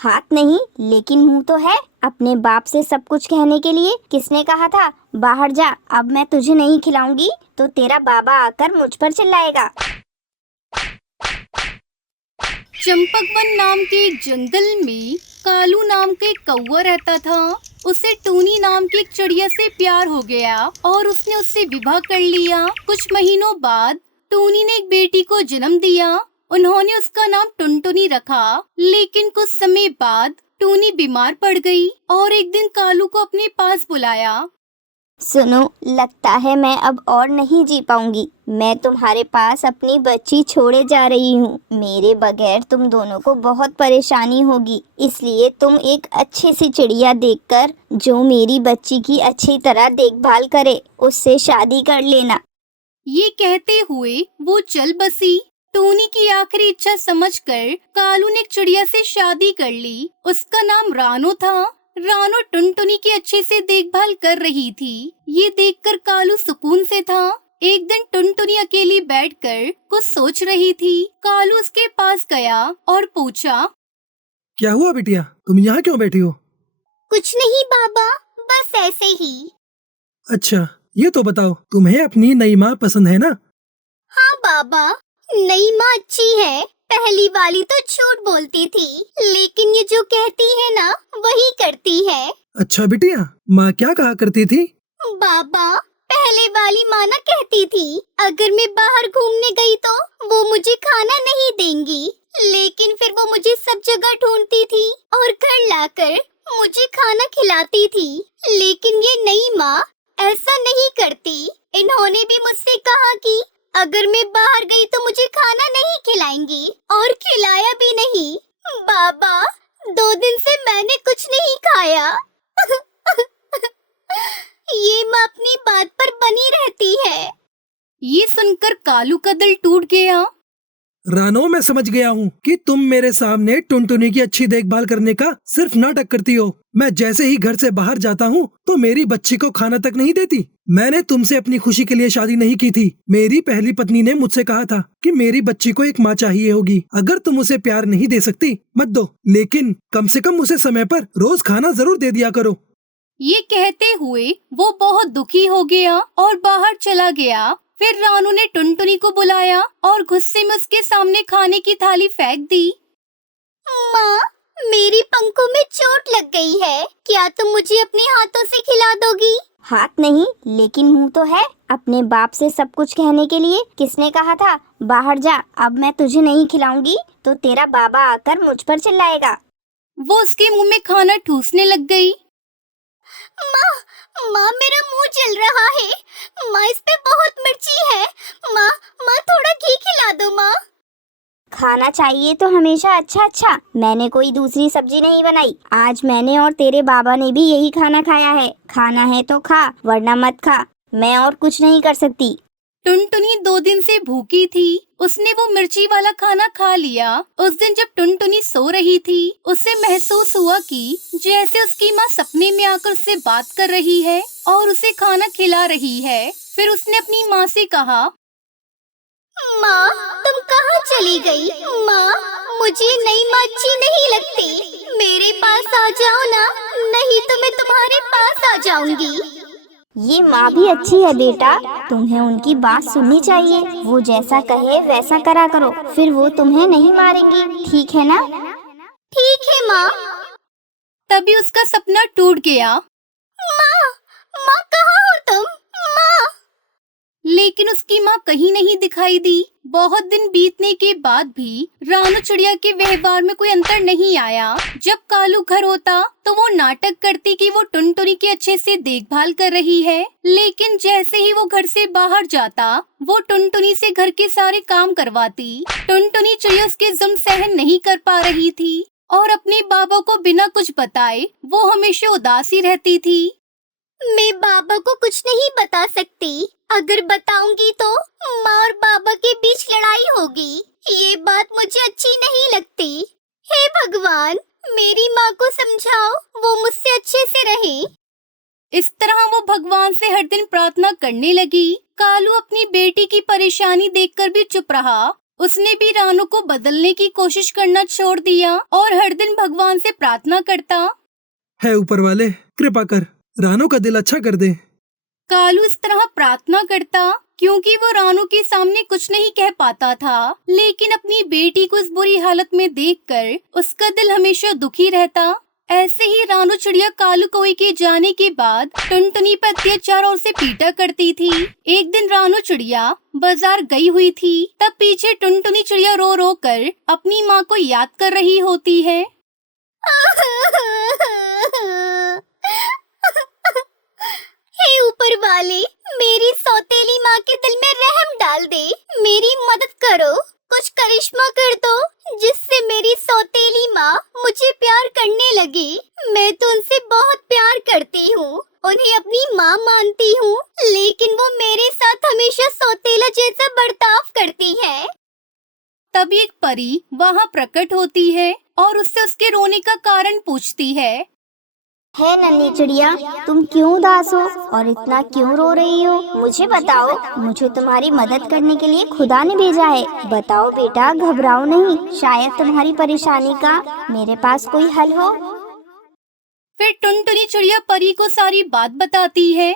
हाथ नहीं लेकिन मुंह तो है। अपने बाप से सब कुछ कहने के लिए किसने कहा था बाहर जा, अब मैं तुझे नहीं खिलाऊंगी तो तेरा बाबा आकर मुझ पर चिल्लाएगा। चंपकवन नाम के एक जंगल में कालू नाम का एक कौवा रहता था। उसे टूनी नाम की एक चिड़िया से प्यार हो गया और उसने उससे विवाह कर लिया। कुछ महीनों बाद टूनी ने एक बेटी को जन्म दिया। उन्होंने उसका नाम टुनटुनी रखा। लेकिन कुछ समय बाद टूनी बीमार पड़ गई और एक दिन कालू को अपने पास बुलाया। सुनो, लगता है मैं अब और नहीं जी पाऊंगी। मैं तुम्हारे पास अपनी बच्ची छोड़े जा रही हूँ। मेरे बगैर तुम दोनों को बहुत परेशानी होगी, इसलिए तुम एक अच्छी सी चिड़िया देखकर जो मेरी बच्ची की अच्छी तरह देखभाल करे उससे शादी कर लेना। ये कहते हुए वो चल बसी। टूनी की आखिरी इच्छा समझकर कालू ने एक चिड़िया से शादी कर ली। उसका नाम रानो था। रानो टुनटुनी की अच्छे से देखभाल कर रही थी। ये देखकर कालू सुकून से था। एक दिन टुनटुनी अकेली बैठकर कुछ सोच रही थी। कालू उसके पास गया और पूछा, क्या हुआ बिटिया, तुम यहाँ क्यों बैठी हो? कुछ नहीं बाबा, बस ऐसे ही। अच्छा, ये तो बताओ, तुम्हें अपनी नई माँ पसंद है ना? हाँ बाबा, नई माँ अच्छी है। पहली वाली तो झूठ बोलती थी, लेकिन ये जो कहती है ना वही करती है। अच्छा बिटिया, माँ क्या कहा करती थी? बाबा, पहले वाली माँ ना कहती थी अगर मैं बाहर घूमने गई तो वो मुझे खाना नहीं देंगी, लेकिन फिर वो मुझे सब जगह ढूंढती थी और घर लाकर मुझे खाना खिलाती थी। लेकिन ये नई माँ ऐसा नहीं करती। इन्होंने भी मुझसे कहा कि अगर मैं बाहर गई तो मुझे खाना नहीं खिलाएंगी और खिलाया भी नहीं। बाबा, 2 दिन से मैंने कुछ नहीं खाया। ये माँ अपनी बात पर बनी रहती है। ये सुनकर कालू का दिल टूट गया। रानो, मैं समझ गया हूँ कि तुम मेरे सामने टुनटुनी की अच्छी देखभाल करने का सिर्फ नाटक करती हो। मैं जैसे ही घर से बाहर जाता हूँ तो मेरी बच्ची को खाना तक नहीं देती। मैंने तुमसे अपनी खुशी के लिए शादी नहीं की थी। मेरी पहली पत्नी ने मुझसे कहा था कि मेरी बच्ची को एक माँ चाहिए होगी। अगर तुम उसे प्यार नहीं दे सकती मत दो, लेकिन कम से कम उसे समय पर रोज खाना जरूर दे दिया करो। ये कहते हुए वो बहुत दुखी हो गया और बाहर चला गया। फिर रानू ने टुनटुनी को बुलाया और गुस्से में उसके सामने खाने की थाली फेंक दी। माँ, मेरी पंखों में चोट लग गई है। क्या तुम मुझे अपने हाथों से खिला दोगी? हाथ नहीं लेकिन मुंह तो है। अपने बाप से सब कुछ कहने के लिए किसने कहा था बाहर जा, अब मैं तुझे नहीं खिलाऊंगी तो तेरा बाबा आकर मुझ पर चिल्लाएगा। वो उसके मुंह में खाना ठूसने लग गई। माँ, माँ मेरा मुंह जल रहा है। माँ, इस पे बहुत मिर्ची है। माँ, माँ थोड़ा घी खिला दो माँ। खाना चाहिए तो हमेशा अच्छा अच्छा। मैंने कोई दूसरी सब्जी नहीं बनाई। आज मैंने और तेरे बाबा ने भी यही खाना खाया है। खाना है तो खा, वरना मत खा। मैं और कुछ नहीं कर सकती। टुनटुनी 2 दिन से भूखी थी। उसने वो मिर्ची वाला खाना खा लिया। उस दिन जब टुनटुनी सो रही थी, उसे महसूस हुआ कि जैसे उसकी माँ सपने में आकर उससे बात कर रही है और उसे खाना खिला रही है। फिर उसने अपनी माँ से कहा, माँ, तुम कहाँ चली गई? माँ, मुझे नई माँ अच्छी नहीं लगती। मेरे पास आ जाओ ना, नहीं तो मैं तुम्हारे पास आ जाऊंगी। ये माँ भी अच्छी है बेटा, तुम्हें उनकी बात सुननी चाहिए। वो जैसा कहे वैसा करा करो, फिर वो तुम्हें नहीं मारेंगी, ठीक है ना? ठीक है माँ। तभी उसका सपना टूट गया। माँ, माँ कहाँ हो तुम? माँ। लेकिन उसकी माँ कहीं नहीं दिखाई दी। बहुत दिन बीतने के बाद भी रानू चिड़िया के व्यवहार में कोई अंतर नहीं आया। जब कालू घर होता तो वो नाटक करती कि वो टुनटुनी की अच्छे से देखभाल कर रही है, लेकिन जैसे ही वो घर से बाहर जाता वो टुनटुनी से घर के सारे काम करवाती। टुनटुनी चिड़िया उसके जुल्म सहन नहीं कर पा रही थी और अपने बाबा को बिना कुछ बताए वो हमेशा उदास ही रहती थी। मैं बाबा को कुछ नहीं बता सकती। अगर बताऊंगी तो माँ और बाबा के बीच लड़ाई होगी। ये बात मुझे अच्छी नहीं लगती। हे भगवान, मेरी माँ को समझाओ वो मुझसे अच्छे से रहे। इस तरह वो भगवान से हर दिन प्रार्थना करने लगी। कालू अपनी बेटी की परेशानी देखकर भी चुप रहा। उसने भी रानू को बदलने की कोशिश करना छोड़ दिया और हर दिन भगवान से प्रार्थना करता। है ऊपर वाले, कृपा कर रानू का दिल अच्छा कर दे। कालू इस तरह प्रार्थना करता क्योंकि वो रानू के सामने कुछ नहीं कह पाता था, लेकिन अपनी बेटी को इस बुरी हालत में देखकर उसका दिल हमेशा दुखी रहता। ऐसे ही रानू चिड़िया कालू कौवे के जाने के बाद टुनटुनी पर अत्याचार और उसे पीटा करती थी। एक दिन रानू चिड़िया बाजार गई हुई थी, तब पीछे टुनटुनी चिड़िया रो रो कर अपनी माँ को याद कर रही होती है। हे ऊपर वाले, मेरी सौतेली माँ के दिल में रहम डाल दे। मेरी मदद करो, कुछ करिश्मा कर दो जिससे मेरी सौतेली माँ मुझे प्यार करने लगे। मैं तो उनसे बहुत प्यार करती हूँ, उन्हें अपनी माँ मानती हूँ, लेकिन वो मेरे साथ हमेशा सौतेला जैसा बर्ताव करती है। तब एक परी वहाँ प्रकट होती है और उससे उसके रोने का कारण पूछती है। है नन्ही चिड़िया, तुम क्यों उदास हो और इतना क्यों रो रही हो? मुझे बताओ, मुझे तुम्हारी मदद करने के लिए खुदा ने भेजा है। बताओ बेटा, घबराओ नहीं, शायद तुम्हारी परेशानी का मेरे पास कोई हल हो। फिर टुनटुनी चिड़िया परी को सारी बात बताती है।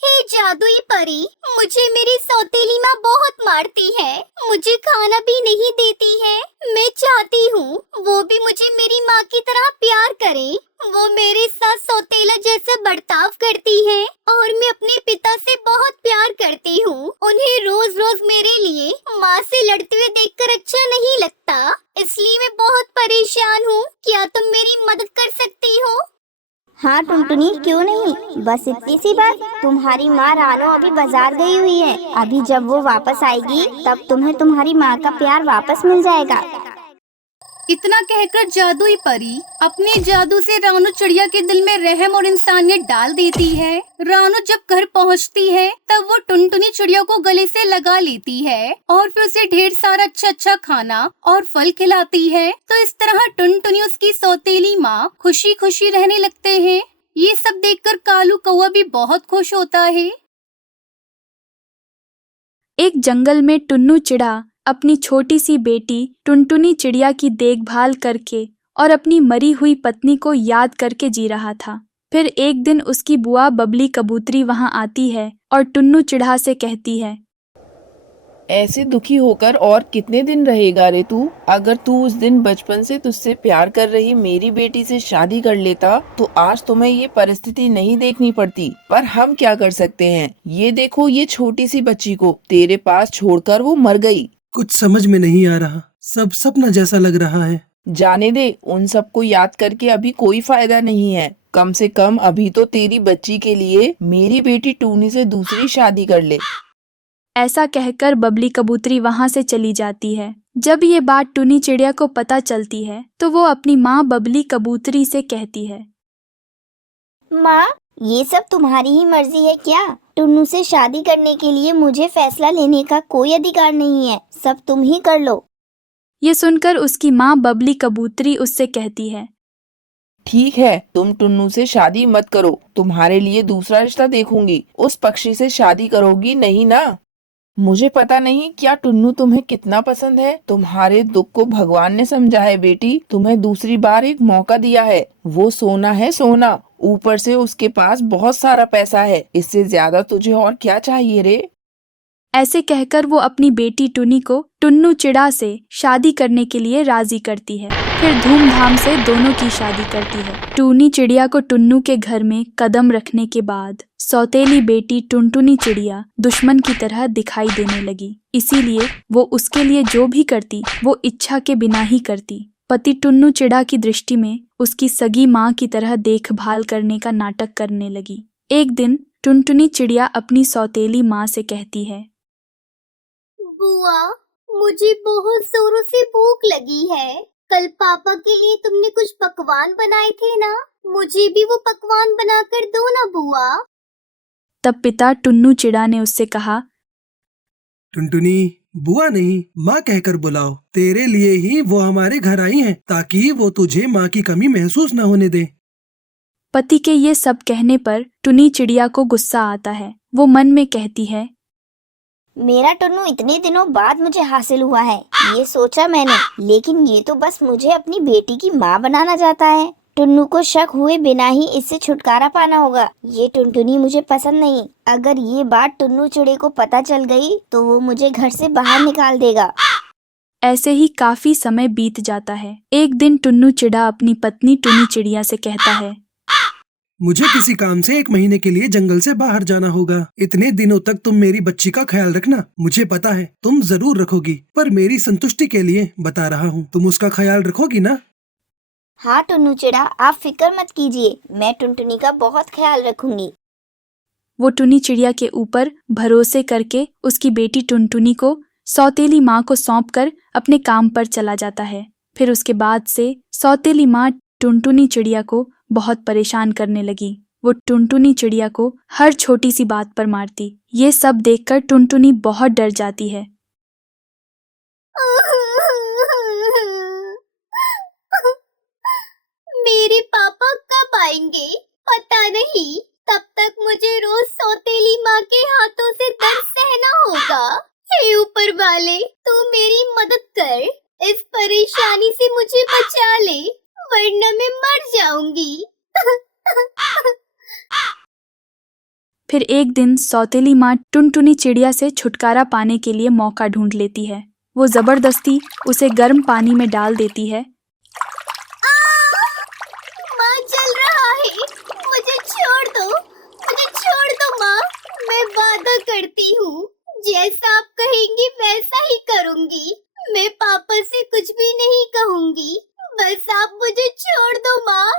हे जादुई परी, मुझे मेरी सौतेली माँ बहुत मारती है, मुझे खाना भी नहीं देती है। मैं चाहती हूँ वो भी मुझे मेरी माँ की तरह प्यार करे। वो मेरे साथ सौतेला जैसा बर्ताव करती है और मैं अपने पिता से बहुत प्यार करती हूँ। उन्हें रोज रोज मेरे लिए माँ से लड़ते हुए देखकर अच्छा नहीं लगता, इसलिए मैं बहुत परेशान हूँ। क्या तुम मेरी मदद कर सकती हो? हाँ टुनटुनी, क्यों नहीं, बस इतनी सी बात। तुम्हारी माँ रानो अभी बाजार गई हुई है, अभी जब वो वापस आएगी तब तुम्हें तुम्हारी माँ का प्यार वापस मिल जाएगा। इतना कहकर जादुई परी अपने जादू से रानू चिड़िया के दिल में रहम और इंसानियत डाल देती है। रानू जब घर पहुंचती है तब वो टुनटुनी चिड़िया को गले से लगा लेती है और फिर उसे ढेर सारा अच्छा अच्छा खाना और फल खिलाती है। तो इस तरह टुनटुनी उसकी सौतेली माँ खुशी खुशी रहने लगते हैं। ये सब देखकर कालू कौवा भी बहुत खुश होता है। एक जंगल में टुन्नू चिड़ा अपनी छोटी सी बेटी टुनटुनी चिड़िया की देखभाल करके और अपनी मरी हुई पत्नी को याद करके जी रहा था। फिर एक दिन उसकी बुआ बबली कबूतरी वहां आती है और टुन्नू चिड़ा से कहती है, ऐसे दुखी होकर और कितने दिन रहेगा रे तू? अगर तू उस दिन बचपन से तुझसे प्यार कर रही मेरी बेटी से शादी कर लेता तो आज तुम्हें ये परिस्थिति नहीं देखनी पड़ती। पर हम क्या कर सकते हैं? ये देखो, ये छोटी सी बच्ची को तेरे पास छोड़कर वो मर गई। कुछ समझ में नहीं आ रहा, सब सपना जैसा लग रहा है। जाने दे, उन सबको याद करके अभी कोई फायदा नहीं है। कम से कम अभी तो तेरी बच्ची के लिए मेरी बेटी टूनी से दूसरी शादी कर ले। ऐसा कहकर बबली कबूतरी वहां से चली जाती है। जब ये बात टुनी चिड़िया को पता चलती है तो वो अपनी माँ बबली कबूतरी से कहती है, माँ, ये सब तुम्हारी ही मर्जी है क्या? टुन्नू से शादी करने के लिए मुझे फैसला लेने का कोई अधिकार नहीं है, सब तुम ही कर लो। ये सुनकर उसकी माँ बबली कबूतरी उससे कहती है, ठीक है, तुम टुन्नू से शादी मत करो, तुम्हारे लिए दूसरा रिश्ता देखूंगी। उस पक्षी से शादी करोगी नहीं ना? मुझे पता नहीं क्या टुन्नू तुम्हें कितना पसंद है। तुम्हारे दुख को भगवान ने समझा है बेटी, तुम्हें दूसरी बार एक मौका दिया है। वो सोना है सोना, ऊपर से उसके पास बहुत सारा पैसा है, इससे ज्यादा तुझे और क्या चाहिए रे? ऐसे कहकर वो अपनी बेटी टुनी को टुन्नू चिड़ा से शादी करने के लिए राजी करती है। फिर धूमधाम से दोनों की शादी करती है। टुनी चिड़िया को टुन्नू के घर में कदम रखने के बाद सौतेली बेटी टुनटुनी चिड़िया दुश्मन की तरह दिखाई देने लगी। इसीलिए वो उसके लिए जो भी करती वो इच्छा के बिना ही करती। पति टुन्नू चिड़ा की दृष्टि में उसकी सगी माँ की तरह देखभाल करने का नाटक करने लगी। एक दिन टुनटुनी चिड़िया अपनी सौतेली माँ से कहती है, बुआ, मुझे बहुत जोरों से भूख लगी है। कल पापा के लिए तुमने कुछ पकवान बनाए थे ना, मुझे भी वो पकवान बनाकर दो ना बुआ। तब पिता टुन्नू चिड़ा ने उससे कहा, टुनटुनी, बुआ नहीं माँ कहकर बुलाओ। तेरे लिए ही वो हमारे घर आई हैं, ताकि वो तुझे माँ की कमी महसूस न होने दे। पति के ये सब कहने पर टुनी चिड़िया को गुस्सा आता है। वो मन में कहती है, मेरा टुन्नू इतने दिनों बाद मुझे हासिल हुआ है, ये सोचा मैंने, लेकिन ये तो बस मुझे अपनी बेटी की माँ बनाना चाहता है। टुन्नू को शक हुए बिना ही इससे छुटकारा पाना होगा। ये टुनटुनी मुझे पसंद नहीं। अगर ये बात टुन्नू चिड़े को पता चल गई तो वो मुझे घर से बाहर निकाल देगा। ऐसे ही काफी समय बीत जाता है। एक दिन टुन्नू चिड़ा अपनी पत्नी टुनी चिड़िया से कहता है, मुझे किसी काम से 1 महीने के लिए जंगल से बाहर जाना होगा। इतने दिनों तक तुम मेरी बच्ची का ख्याल रखना। मुझे पता है तुम जरूर रखोगी, पर मेरी संतुष्टि के लिए बता रहा हूँ, तुम उसका ख्याल रखोगी ना? हाँ टुन्नू चिड़ा, आप फिक्र मत कीजिए, मैं टुनटुनी का बहुत ख्याल रखूंगी। वो टुनी चिड़िया के ऊपर भरोसे करके उसकी बेटी टुनटुनी को सौतेली माँ को सौंपकर अपने काम पर चला जाता है। फिर उसके बाद से सौतेली माँ टुनटुनी चिड़िया को बहुत परेशान करने लगी। वो टुनटुनी चिड़िया को हर छोटी सी बात पर मारती। ये सब देखकर टुनटुनी बहुत डर जाती है। मेरे पापा कब आएंगे पता नहीं। तब तक मुझे रोज सौतेली माँ के हाथों से दर्द सहना होगा। हे ऊपर वाले, तू मेरी मदद कर, इस परेशानी से मुझे बचा ले, वरना मैं मर जाऊंगी। फिर एक दिन सौतेली माँ टुनटुनी चिड़िया से छुटकारा पाने के लिए मौका ढूंढ लेती है। वो जबरदस्ती उसे गर्म पानी में डाल देती है। माँ जल रहा है, मुझे छोड़ दो माँ। मैं वादा करती हूँ, जैसा आप कहेंगी वैसा ही करूँगी। मैं पापा से कुछ भी नहीं कहूँगी, बस आप मुझे छोड़ दो माँ।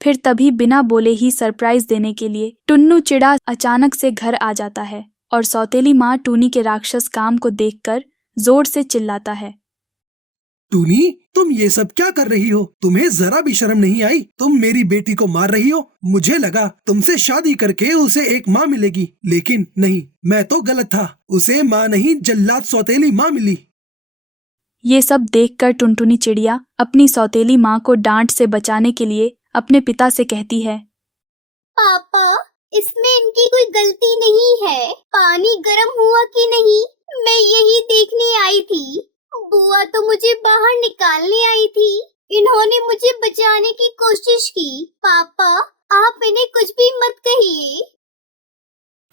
फिर तभी बिना बोले ही सरप्राइज देने के लिए टुन्नू चिड़ा अचानक से घर आ जाता है और सौतेली माँ टूनी के राक्षस काम को देखकर जोर से चिल्लाता है, टूनी, तुम ये सब क्या कर रही हो? तुम्हें जरा भी शर्म नहीं आई? तुम मेरी बेटी को मार रही हो। मुझे लगा तुमसे शादी करके उसे एक माँ मिलेगी, लेकिन नहीं, मैं तो गलत था। उसे माँ नहीं, जल्लाद सौतेली माँ मिली। ये सब देखकर टुनटुनी चिड़िया अपनी सौतेली माँ को डांट से बचाने के लिए अपने पिता से कहती है, पापा, इसमें इनकी कोई गलती नहीं है। पानी गर्म हुआ कि नहीं, मैं यही देखने आई थी। बुआ तो मुझे बाहर निकालने आई थी। इन्होंने मुझे बचाने की कोशिश की। पापा, आप इन्हें कुछ भी मत कहिए।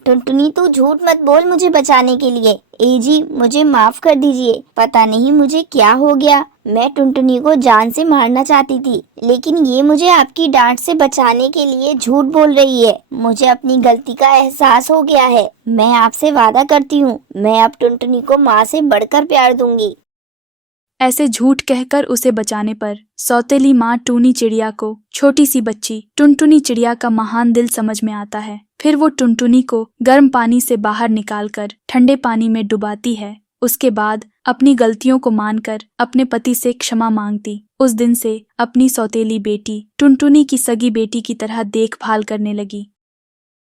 टुनटुनी तू झूठ मत बोल मुझे बचाने के लिए। ए जी, मुझे माफ कर दीजिए। पता नहीं मुझे क्या हो गया। मैं टुनटुनी को जान से मारना चाहती थी, लेकिन ये मुझे आपकी डांट से बचाने के लिए झूठ बोल रही है। मुझे अपनी गलती का एहसास हो गया है। मैं आपसे वादा करती हूँ, मैं अब टुनटुनी को माँ से बढ़कर प्यार दूंगी। ऐसे झूठ कहकर उसे बचाने पर सौतेली माँ टूनी चिड़िया को छोटी सी बच्ची टुनटुनी चिड़िया का महान दिल समझ में आता है। फिर वो टुनटुनी को गर्म पानी से बाहर निकालकर ठंडे पानी में डुबाती है। उसके बाद अपनी गलतियों को मानकर अपने पति से क्षमा मांगती। उस दिन से अपनी सौतेली बेटी टुनटुनी की सगी बेटी की तरह देखभाल करने लगी।